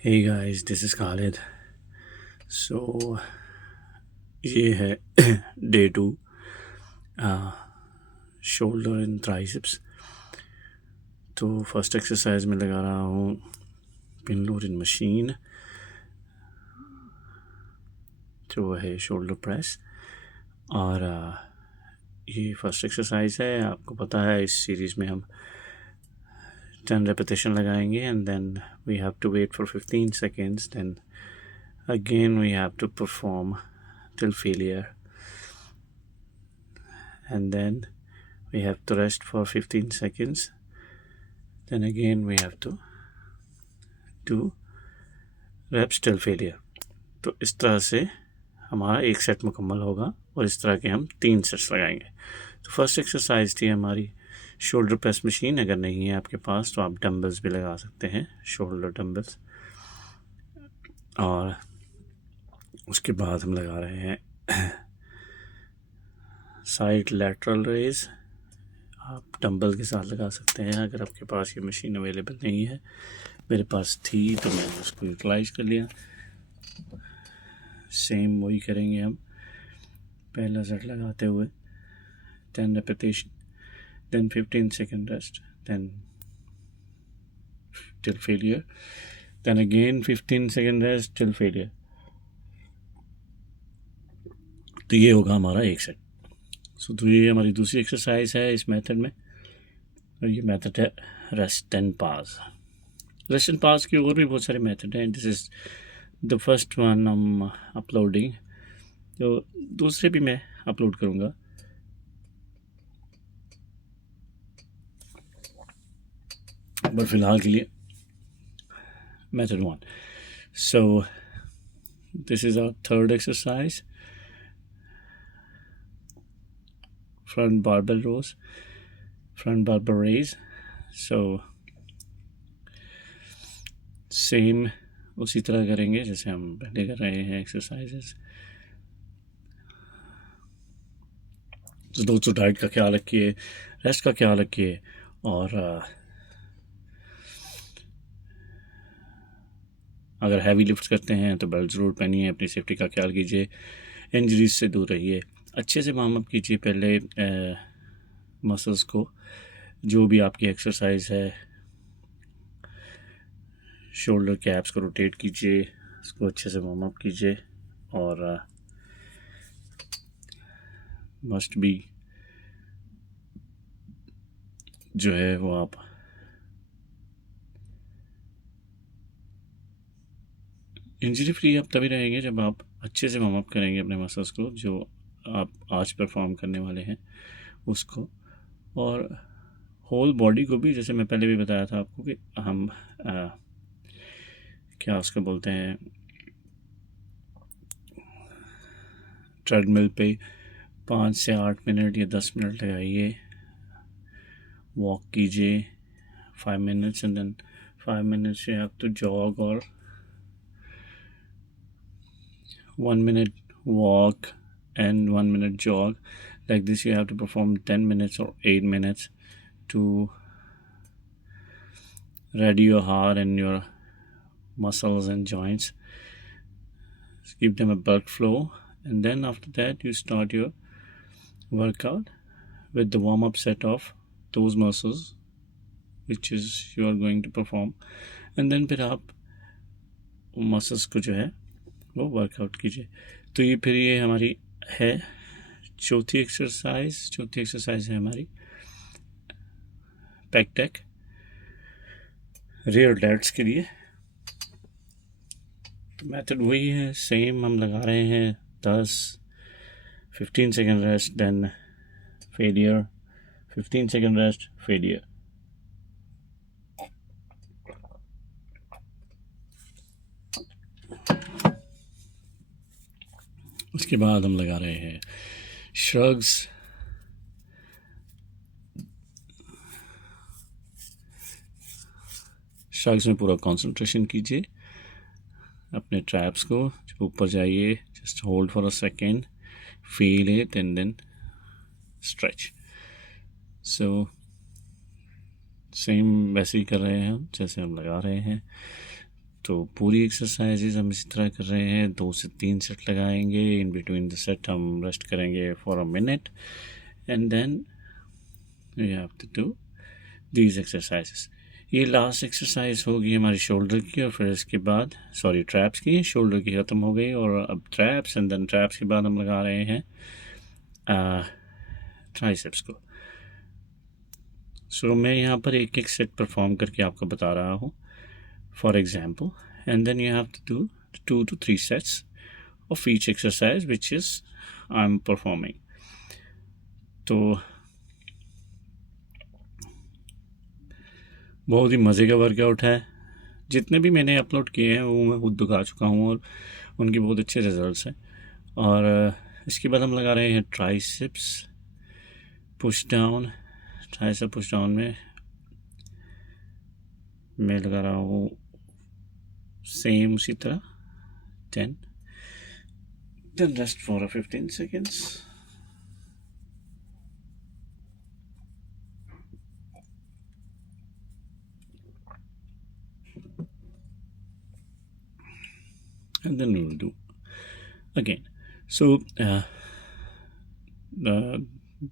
Hey guys, this is Khalid. So ये है day 2 shoulder and triceps. तो first exercise में लगा रहा हूँ पिन लोडेड मशीन, जो है शोल्डर प्रेस। और ये फर्स्ट एक्सरसाइज है। आपको पता है इस सीरीज़ में हम 10 रेपिटेशन लगाएंगे and then we have to wait for 15 seconds, then again we have to perform till failure, and then we have to rest for 15 seconds, then again we have to do reps till failure। तो इस तरह से हमारा एक set मुकम्मल होगा और इस तरह के हम 3 सेट्स लगाएंगे। तो फर्स्ट एक्सरसाइज थी हमारी शोल्डर प्रेस मशीन। अगर नहीं है आपके पास तो आप डंबल्स भी लगा सकते हैं, शोल्डर डंबल्स। और उसके बाद हम लगा रहे हैं साइड लैटरल रेज। आप डंबल के साथ लगा सकते हैं अगर आपके पास ये मशीन अवेलेबल नहीं है। मेरे पास थी तो मैंने उसको यूटिलाइज कर लिया। सेम वही करेंगे हम, पहला सेट लगाते हुए 10 repetition, then 15 second rest, then till failure, then again 15 second rest till failure। तो ये होगा हमारा एक सेट। तो ये हमारी दूसरी एक्सरसाइज है इस मेथड में, और ये मेथड है रेस्ट एंड पाज। रेस्ट एंड पाज की और भी बहुत सारे मेथड हैं। This is the first one हम अपलोडिंग, तो दूसरे भी मैं अपलोड करूँगा। पर फिलहाल के लिए method 1। So this is our third exercise, front barbell rows, front barbell raise। so same उसी तरह करेंगे जैसे हम पहले कर रहे हैं एक्सरसाइजेस। तो दोस्तों डाइट का ख्याल रखिए, रेस्ट का ख्याल रखिए, और अगर हैवी लिफ्ट करते हैं तो बेल्ट ज़रूर पहनिए, अपनी सेफ्टी का ख्याल कीजिए, इंजरीज से दूर रहिए, अच्छे से वार्म अप कीजिए पहले मसल्स को। जो भी आपकी एक्सरसाइज है, शोल्डर कैप्स को रोटेट कीजिए, इसको अच्छे से वार्म अप कीजिए, और मस्ट बी जो है वो आप इंजरी फ्री आप तभी रहेंगे जब आप अच्छे से वार्म अप करेंगे अपने मसल्स को, जो आप आज परफॉर्म करने वाले हैं उसको, और होल बॉडी को भी। जैसे मैं पहले भी बताया था आपको कि हम क्या उसको बोलते हैं, ट्रेडमिल पे 5 से 8 मिनट या 10 मिनट लगाइए, वॉक कीजिए 5 minutes, and then 5 minutes you have to jog, or 1 minute walk and 1 minute jog. Like this you have to perform 10 minutes or 8 minutes to ready your heart and your muscles and joints, give them a blood flow, and then after that you start your workout with the warm-up set of those muscles which is you are going to perform, and then फिर आप muscles को जो है वो workout कीजिए। तो ये फिर ये हमारी है चौथी एक्सरसाइज है हमारी पैक टेक रियर डेल्ट्स के लिए। तो मेथड वही है, सेम हम लगा रहे हैं 10, 15 second rest, then failure, 15 second rest, failure. उसके बाद हम लगा रहे हैं श्रग्स। श्रग्स में पूरा कंसंट्रेशन कीजिए अपने ट्रैप्स को, जब ऊपर जाइए just hold for a second, feel it and then stretch. So same वैसे ही कर रहे हैं हम जैसे हम लगा रहे हैं। तो पूरी एक्सरसाइजेज हम इसी तरह कर रहे हैं, 2 से 3 सेट लगाएंगे, इन बिटवीन द सेट हम रेस्ट करेंगे for a minute and then we have to do these exercises. ये लास्ट एक्सरसाइज होगी हमारी शोल्डर की, और फिर इसके बाद ट्रैप्स की। शोल्डर की ख़त्म हो गई और अब ट्रैप्स, एंड देन ट्रैप्स के बाद हम लगा रहे हैं ट्राइसेप्स को। सो मैं यहाँ पर एक एक सेट परफॉर्म करके आपको बता रहा हूँ, for example, and then you have to do 2 to 3 sets of each exercise which is I am performing. तो बहुत ही मज़े का वर्कआउट है। जितने भी मैंने अपलोड किए हैं वो मैं खुद दिखा चुका हूँ और उनके बहुत अच्छे रिजल्ट्स हैं। और इसके बाद हम लगा रहे हैं triceps push down. Tricep push down में मैं लगा रहा हूँ सेम उसी तरह 10, then rest for 15 seconds. And then we will do again. So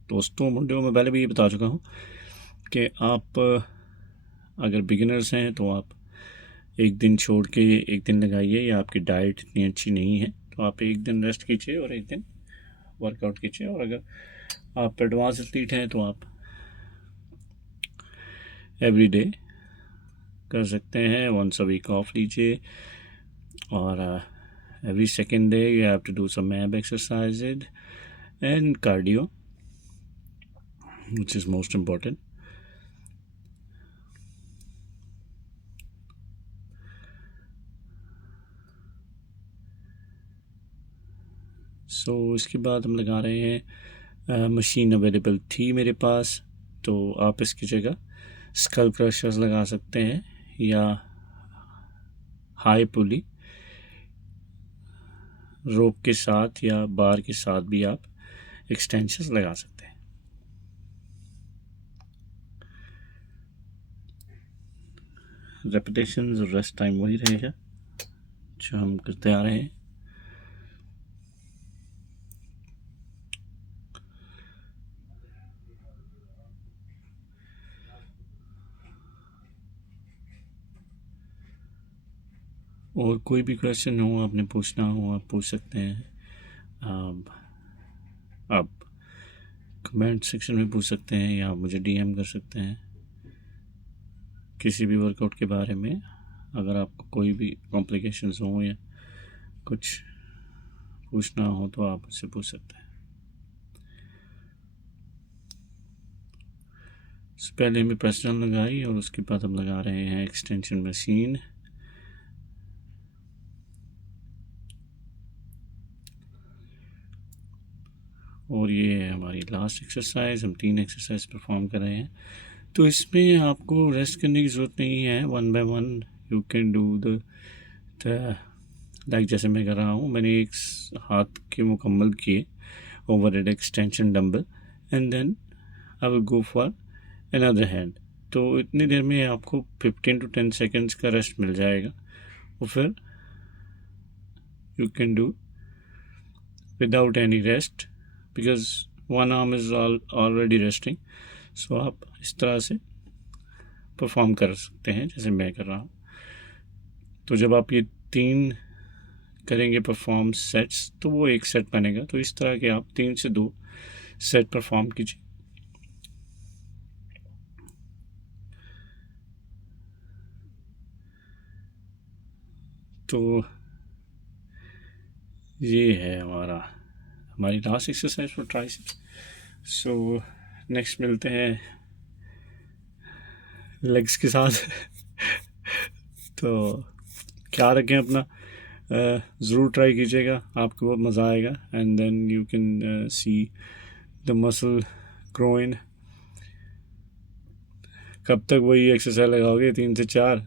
दोस्तों मुंडियों में पहले भी ये बता चुका हूँ कि आप अगर बिगिनर्स हैं तो आप एक दिन छोड़ के एक दिन लगाइए, या आपकी डाइट इतनी अच्छी नहीं है तो आप एक दिन रेस्ट कीजिए और एक दिन वर्कआउट कीजिए। और अगर आप एडवांस एथलीट हैं तो आप एवरी डे कर सकते हैं, वंस अ वीक ऑफ लीजिए। और every second day you have to do some ab exercise and cardio which is most important. इसके बाद हम लगा रहे हैं मशीन अवेलेबल थी मेरे पास, तो आप इसकी जगह स्कल क्रशर्स लगा सकते हैं या हाई पुली रोप के साथ या बार के साथ भी आप एक्सटेंशंस लगा सकते हैं। रेपिटेशंस और रेस्ट टाइम वही रहेगा जो हम करते आ रहे हैं। और कोई भी क्वेश्चन हो आपने पूछना हो आप पूछ सकते हैं। आप कमेंट सेक्शन में पूछ सकते हैं या मुझे डीएम कर सकते हैं किसी भी वर्कआउट के बारे में। अगर आपको कोई भी कॉम्प्लिकेशंस हो या कुछ पूछना हो तो आप मुझसे पूछ सकते हैं। पहले हमें प्रेस डाउन लगाई और उसके बाद हम लगा रहे हैं एक्सटेंशन मशीन। और ये है हमारी लास्ट एक्सरसाइज। हम 3 एक्सरसाइज परफॉर्म कर रहे हैं, तो इसमें आपको रेस्ट करने की ज़रूरत नहीं है। 1 by 1 you can do the like जैसे मैं कर रहा हूँ। मैंने एक हाथ के मुकम्मल किए over head extension dumbbell, and then I will go for another hand. तो इतनी देर में आपको 15 to 10 सेकेंड्स का रेस्ट मिल जाएगा, और फिर you can do without any rest because one arm is already resting. So आप इस तरह से परफॉर्म कर सकते हैं जैसे मैं कर रहा हूँ। तो जब आप ये 3 करेंगे परफॉर्म सेट्स तो वो एक सेट बनेगा। तो इस तरह के आप 3 से 2 सेट परफॉर्म कीजिए। तो ये है हमारी last exercise for triceps. So next मिलते हैं लेग्स के साथ। तो ख्याल रखें अपना, ज़रूर ट्राई कीजिएगा, आपको बहुत मज़ा आएगा। And then you can see the muscle growing. कब तक वही एक्सरसाइज लगाओगे 3 से 4?